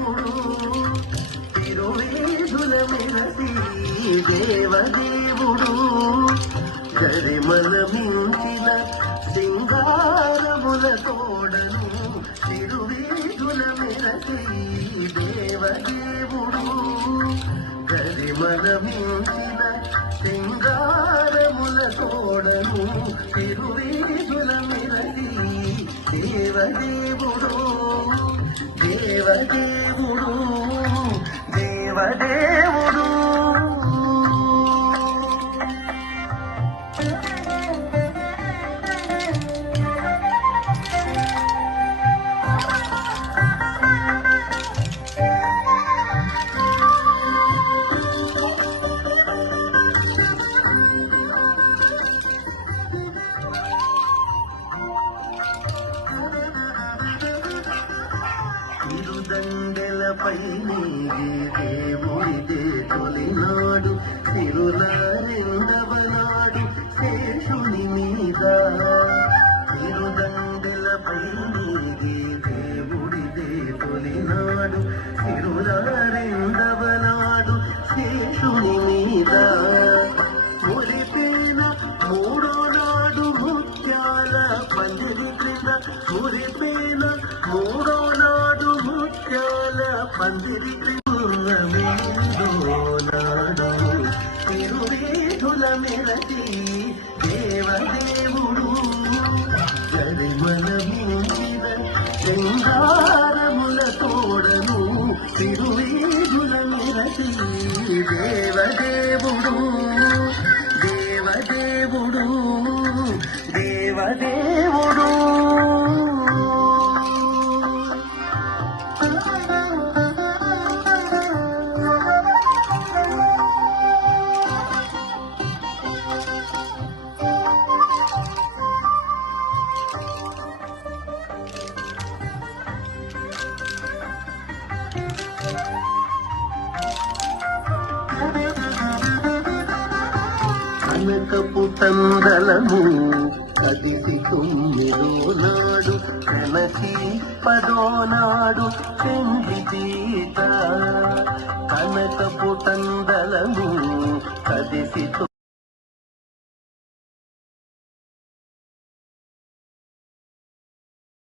దేవదేవుడు తిరువేదుల మెరసి దేవదేవుడు గరిమల మించిన సింగారముల తోడను తిరువేదుల మెరసి దేవదేవుడు గరిమల మించిన సింగారముల తోడను తిరువేదుల మెరసి దేవదేవుడు దేవదేవుడు దేవదేవుడు తిరుదండెలపై నీగి దేవుడిదే తొలినాడు తిరుల రెండవ నాడు శేషుని మీద తిరుదండెలపై నీగి దేవుడిదే తొలినాడు తిరుల రెండవ నాడు శేషుని మీద మురిపేన మూడో నాడు ముత్యాల పందిరి క్రింద మురిపేన మూడో నాడు ముత్యాల పందిరి నాడు తిరువేదుల మెరసి దేవదేవుడు గరిమల మించిన సింగారముల తోడను తిరువేదుల మెరసి దేవదేవుడు దేవదేవుడు దేవదేవుడు కనకపు తందలము కదిసి తొమ్మిదో నాడు కనకి పదో నాడు పెండి పీట కనకపు తందలము కదిసి